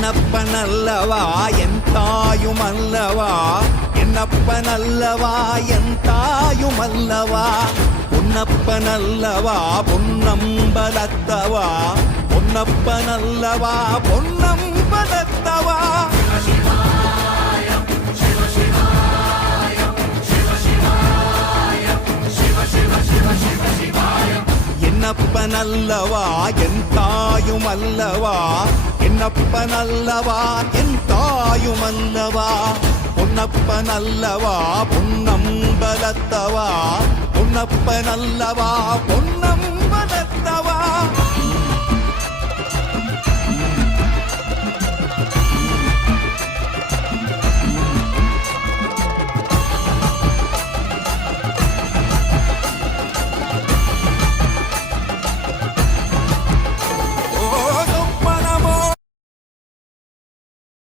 என்னப்பனல்லவா என் தாயுமல்லவா, என்னப்பனல்லவா என் தாயுமல்லவா, பொன்னப்பனல்லவா பொன்னம்பலத்தவா, பொன்னப்பனல்லவா பொன்னம்பலத்தவா. என்னப்பனல்லவா என் தாயுமல்லவா, என்னப்பனல்லவா என் தாயுமல்லவா, பொன்னப்பனல்லவா பொன்னம்பலத்தவா, பொன்னப்பனல்லவா பொன்னம்பலத்தவா.